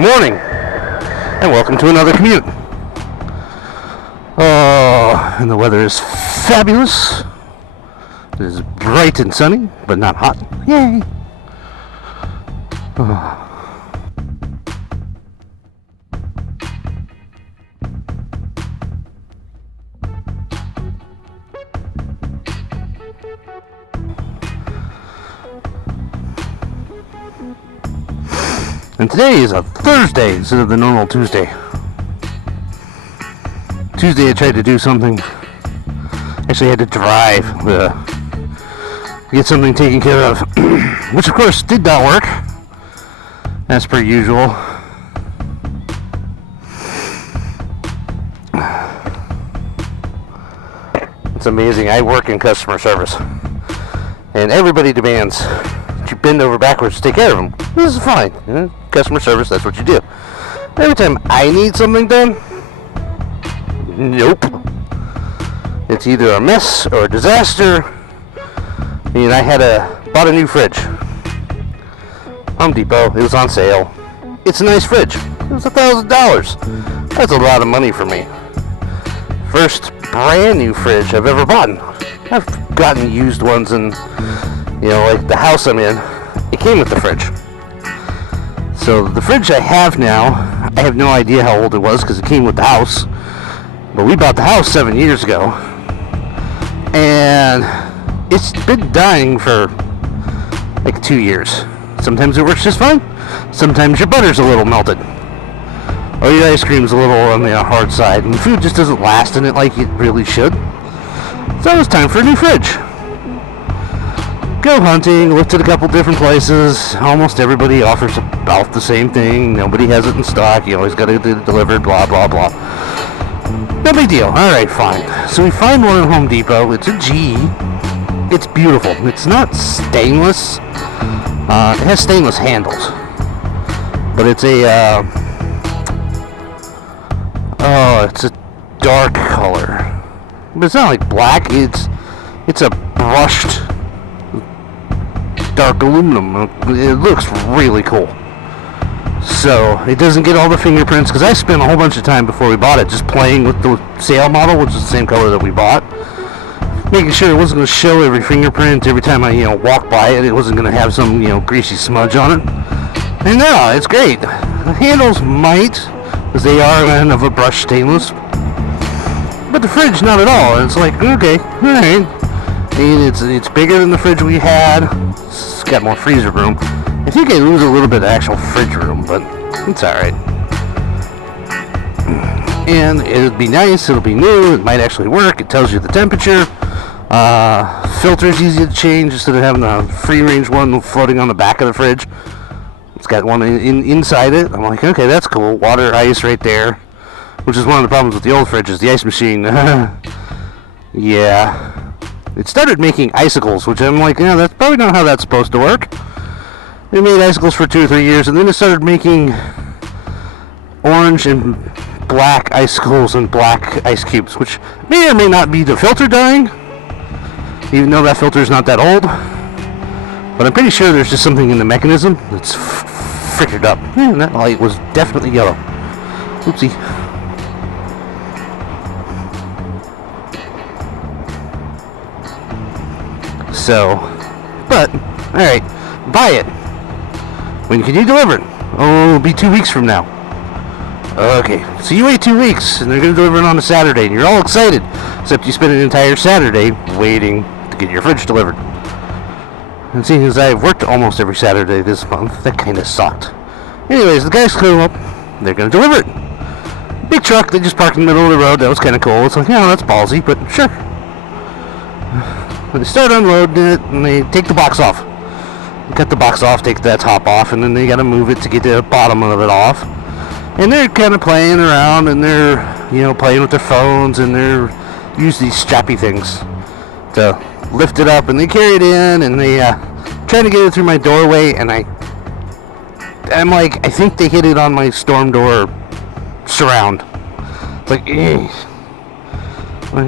morning, and welcome to another commute. Oh, and the weather is fabulous. It is bright and sunny, but not hot. Yay! Oh. And today is a Thursday instead of the normal Tuesday. Tuesday I tried to do something. Actually I had to drive to get something taken care of. Which of course did not work. As per usual. It's amazing. I work in customer service. And everybody demands you bend over backwards to take care of them. This is fine. You know, customer service, that's what you do. Every time I need something done, nope. It's either a mess or a disaster. And I bought a new fridge. Home Depot, it was on sale. It's a nice fridge. It was $1,000. That's a lot of money for me. First brand new fridge I've ever bought. I've gotten used ones in, like the house I'm in, it came with the fridge. So the fridge I have now, I have no idea how old it was because it came with the house. But we bought the house 7 years ago. And it's been dying for like 2 years. Sometimes it works just fine. Sometimes your butter's a little melted. Or your ice cream's a little on the hard side. And food just doesn't last in it like it really should. So it's time for a new fridge. Go hunting, looked at a couple different places. Almost everybody offers about the same thing. Nobody has it in stock. You always got to get it delivered, blah, blah, blah. No big deal. Alright, fine. So we find one at Home Depot. It's a G. It's beautiful. It's not stainless. It has stainless handles. But it's it's a dark color. But it's not like black. It's a brushed dark aluminum. It looks really cool. So it doesn't get all the fingerprints because I spent a whole bunch of time before we bought it just playing with the sale model, which is the same color that we bought, making sure it wasn't going to show every fingerprint every time I walk by it. It wasn't going to have some greasy smudge on it. And no, it's great. The handles might, because they are kind of a brushed stainless, but the fridge not at all. And it's like, okay, all right. And it's bigger than the fridge we had. It's got more freezer room. I think I lose a little bit of actual fridge room, but it's alright. And it'll be nice, it'll be new, it might actually work, it tells you the temperature. Filter's easy to change instead of having a free range one floating on the back of the fridge. It's got one inside it. I'm like, okay, that's cool. Water, ice right there. Which is one of the problems with the old fridges, the ice machine. Yeah. It started making icicles, which I'm like, that's probably not how that's supposed to work. They made icicles for 2 or 3 years, and then it started making orange and black icicles and black ice cubes, which may or may not be the filter dying, even though that filter is not that old. But I'm pretty sure there's just something in the mechanism that's flickered up. And that light was definitely yellow. Oopsie. So, but, alright, buy it. When can you deliver it? Oh, it'll be 2 weeks from now. Okay, so you wait 2 weeks, and they're going to deliver it on a Saturday, and you're all excited, except you spend an entire Saturday waiting to get your fridge delivered. And seeing as I've worked almost every Saturday this month, that kind of sucked. Anyways, the guys come up, they're going to deliver it. Big truck, they just parked in the middle of the road, that was kind of cool. It's like, that's ballsy, but sure. They start unloading it, and they take the box off. They cut the box off, take that top off, and then they got to move it to get the bottom of it off. And they're kind of playing around, and they're, playing with their phones, and they're use these strappy things to lift it up, and they carry it in, and they trying to get it through my doorway, and I'm like, I think they hit it on my storm door surround. It's like,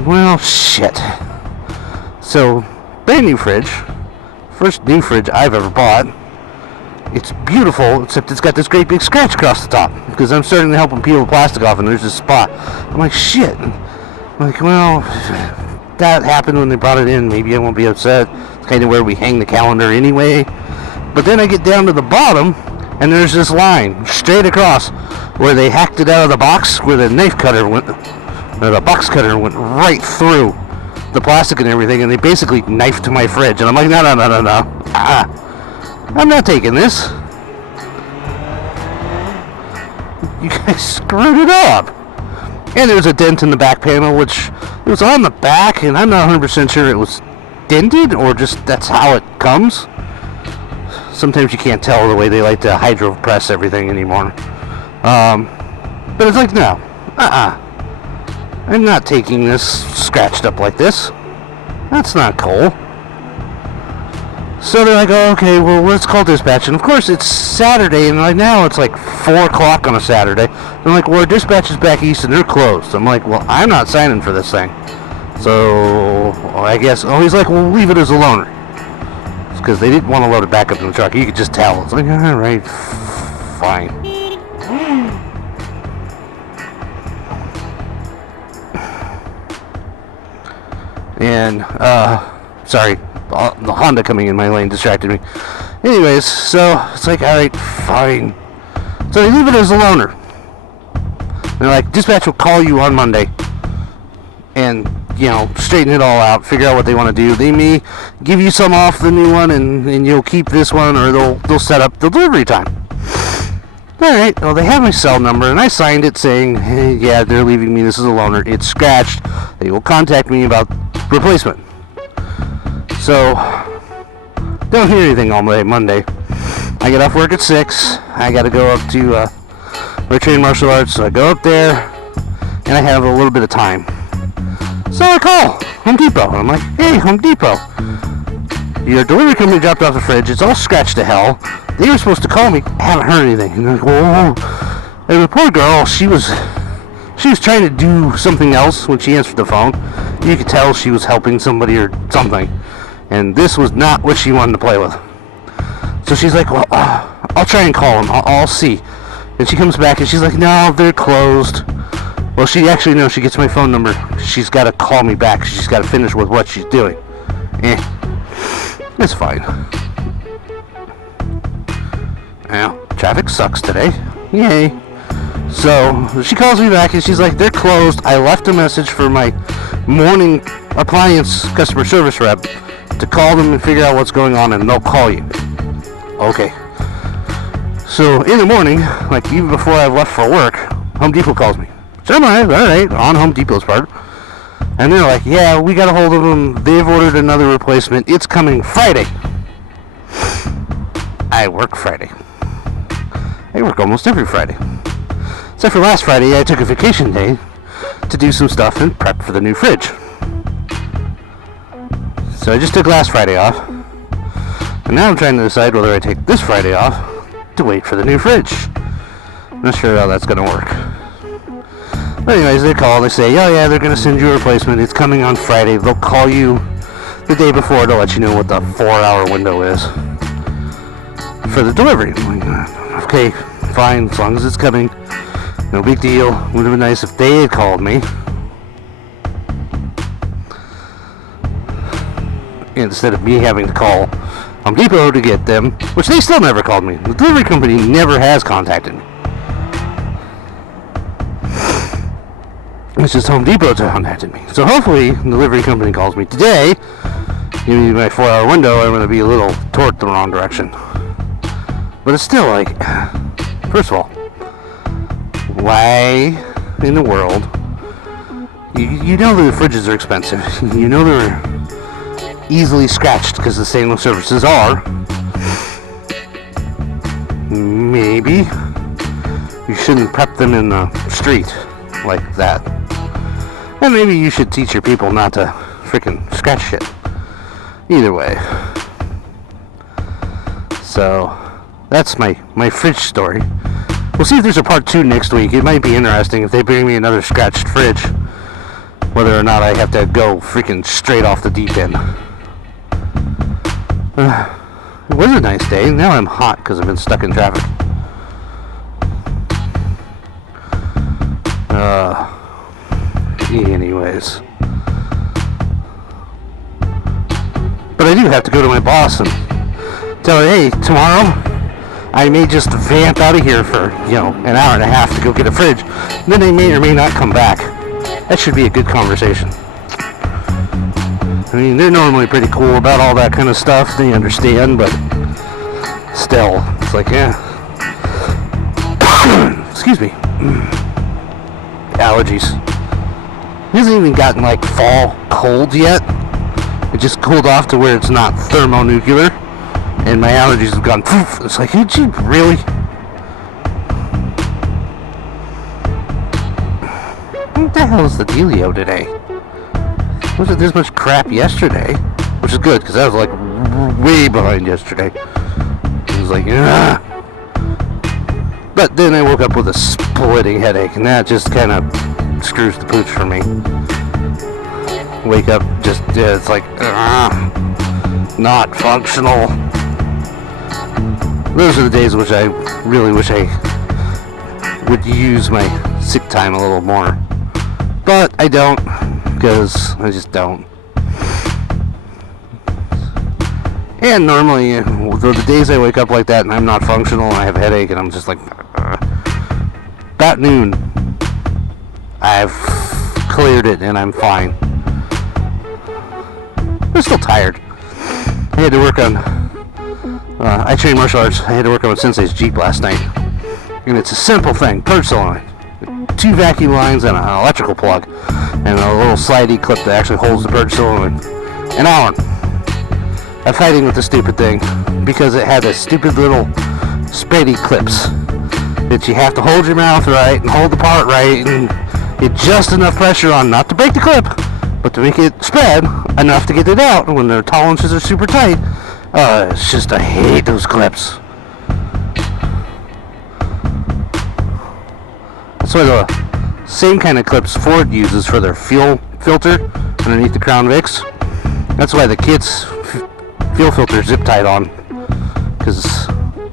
well, shit. So, brand new fridge. First new fridge I've ever bought. it's beautiful, except it's got this great big scratch across the top. Because I'm starting to help them peel the plastic off, and there's this spot. I'm like, shit. I'm like, well, that happened when they brought it in. Maybe I won't be upset. It's kind of where we hang the calendar anyway. But then I get down to the bottom, and there's this line straight across where they hacked it out of the box, where the knife cutter went, or the box cutter went right through the plastic and everything, and they basically knifed my fridge. And I'm like, no. I'm not taking this. You guys screwed it up. And there's a dent in the back panel, which it was on the back, and I'm not 100% sure it was dented or just that's how it comes. Sometimes you can't tell the way they like to hydro press everything anymore. But it's like, no. I'm not taking this scratched up like this. That's not cool. So they're like, oh, okay, well, let's call dispatch. And of course, it's Saturday, and right now it's like 4 o'clock on a Saturday. They're like, well, our dispatch is back east, and they're closed. I'm like, well, I'm not signing for this thing. So I guess, he's like, well, leave it as a loaner. It's because they didn't want to load it back up in the truck. You could just tell. It's like, all right, fine. And, sorry, the Honda coming in my lane distracted me. Anyways, so it's like, all right, fine. So they leave it as a loaner. And they're like, dispatch will call you on Monday and, straighten it all out, figure out what they want to do. They may give you some off the new one, and you'll keep this one, or they'll set up the delivery time. All right, well, they have my cell number, and I signed it saying, hey, yeah, they're leaving me. This is a loaner. It's scratched. They will contact me about replacement. So, don't hear anything all day Monday. I get off work at 6. I got to go up to my trained martial arts, so I go up there, and I have a little bit of time. So I call Home Depot, and I'm like, hey, Home Depot, your delivery company dropped off the fridge. It's all scratched to hell. They were supposed to call me. I haven't heard anything. And they're like, whoa. And the poor girl, she was trying to do something else when she answered the phone. You could tell she was helping somebody or something. And this was not what she wanted to play with. So she's like, well, I'll try and call them. I'll see. And she comes back and she's like, no, they're closed. Well, she gets my phone number. She's got to call me back. She's got to finish with what she's doing. It's fine. Now, traffic sucks today. Yay. So, she calls me back and she's like, they're closed. I left a message for my morning appliance customer service rep to call them and figure out what's going on, and they'll call you. Okay. So, in the morning, like even before I left for work, Home Depot calls me. So I'm like, all right, on Home Depot's part. And they're like, yeah, we got a hold of them. They've ordered another replacement. It's coming Friday. I work Friday. I work almost every Friday. Except for last Friday, I took a vacation day to do some stuff and prep for the new fridge. So I just took last Friday off. And now I'm trying to decide whether I take this Friday off to wait for the new fridge. I'm not sure how that's going to work. But anyways, they call, they say, oh yeah, they're going to send you a replacement. It's coming on Friday. They'll call you the day before to let you know what the 4-hour window is for the delivery. I'm like, okay, fine, as long as it's coming. No big deal. Would have been nice if they had called me. Instead of me having to call Home Depot to get them, which they still never called me. The delivery company never has contacted me. It's just Home Depot contacted me. So hopefully the delivery company calls me today. Give me my 4-hour window. I'm going to be a little toward the wrong direction. But it's still like, first of all, why in the world? You know the fridges are expensive. You know they're easily scratched because the stainless surfaces are. Maybe you shouldn't prep them in the street like that. And maybe you should teach your people not to freaking scratch shit. Either way. So, that's my fridge story. We'll see if there's a part 2 next week. It might be interesting if they bring me another scratched fridge. Whether or not I have to go freaking straight off the deep end. It was a nice day. Now I'm hot because I've been stuck in traffic. Anyways. But I do have to go to my boss and tell her, hey, tomorrow I may just vamp out of here for, an hour and a half to go get a fridge. And then they may or may not come back. That should be a good conversation. I mean, they're normally pretty cool about all that kind of stuff. They understand, but still, it's like, yeah. Excuse me. Allergies. It hasn't even gotten like fall cold yet. It just cooled off to where it's not thermonuclear, and my allergies have gone poof. It's like, did you really? What the hell is the dealio today? Wasn't this much crap yesterday, which is good because I was like way behind yesterday. It was like, ah. But then I woke up with a splitting headache, and that just kind of screws the pooch for me. Wake up, just it's like not functional. Those are the days which I really wish I would use my sick time a little more, but I don't, because I just don't. And normally, the days I wake up like that and I'm not functional and I have a headache and I'm just like, about noon, I've cleared it and I'm fine. I'm still tired. I had to work on, I train martial arts. I had to work on Sensei's Jeep last night. And it's a simple thing, purge solenoid. 2 vacuum lines and an electrical plug. And a little slidey clip that actually holds the purge solenoid. An hour. I'm fighting with the stupid thing because it had a stupid little spready clips that you have to hold your mouth right and hold the part right and get just enough pressure on not to break the clip, but to make it spread enough to get it out when their tolerances are super tight. It's just, I hate those clips. That's why the same kind of clips Ford uses for their fuel filter underneath the Crown Vics. That's why the kids' fuel filter zip tied on, because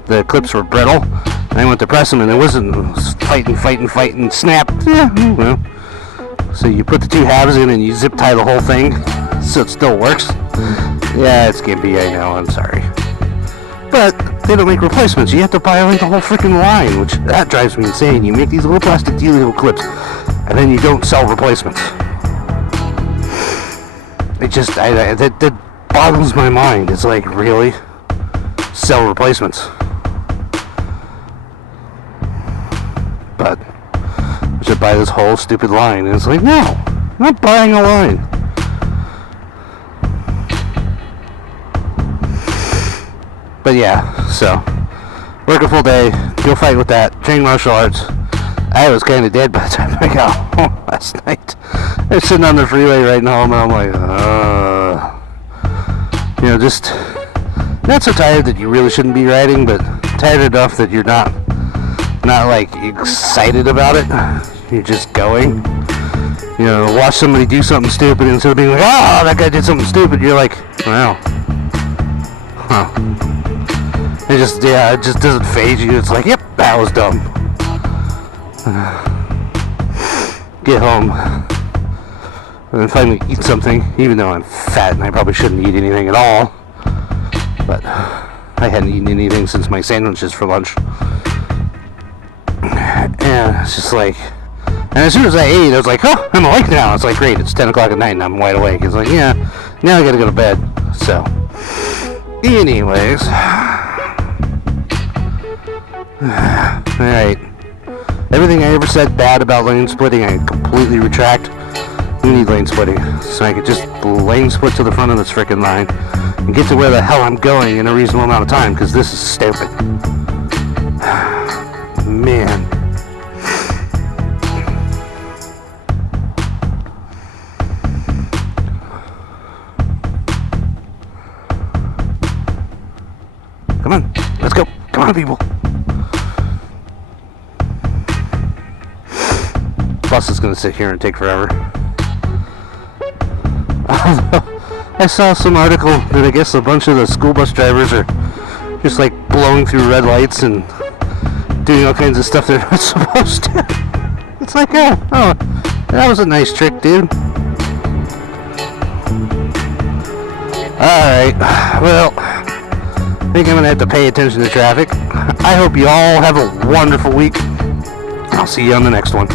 the clips were brittle. And I went to press them and it wasn't fighting, snap. Yeah, well. So you put the 2 halves in and you zip tie the whole thing so it still works. Yeah, it's skimpy, I know, I'm sorry. But they don't make replacements. You have to buy like the whole freaking line, which that drives me insane. You make these little plastic dealio clips and then you don't sell replacements. It just, that boggles my mind. It's like, really? Sell replacements? But I should buy this whole stupid line. And it's like, no, I'm not buying a line. But yeah, so work a full day, go fight with that, train martial arts. I was kind of dead by the time I got home last night. I was sitting on the freeway riding home and I'm like, just not so tired that you really shouldn't be riding, but tired enough that you're not like excited about it. You're just going. Watch somebody do something stupid and instead of being like, oh, that guy did something stupid, you're like, wow. Huh. It just doesn't phase you. It's like, yep, that was dumb. Get home and then finally eat something, even though I'm fat and I probably shouldn't eat anything at all. But I hadn't eaten anything since my sandwiches for lunch. And it's just like, and as soon as I ate, I was like, oh, I'm awake now. It's like, great, it's 10 o'clock at night and I'm wide awake. It's like, yeah, now I gotta go to bed. So, anyways. Alright. Everything I ever said bad about lane splitting, I completely retract. We need lane splitting, so I could just lane split to the front of this frickin' line and get to where the hell I'm going in a reasonable amount of time, because this is stupid. Man. Come on, let's go. Come on, people. Bus is going to sit here and take forever. I saw some article that I guess a bunch of the school bus drivers are just like blowing through red lights and doing all kinds of stuff they're not supposed to. It's like, oh, that was a nice trick, dude. Alright, well, I think I'm going to have to pay attention to traffic. I hope you all have a wonderful week. I'll see you on the next one.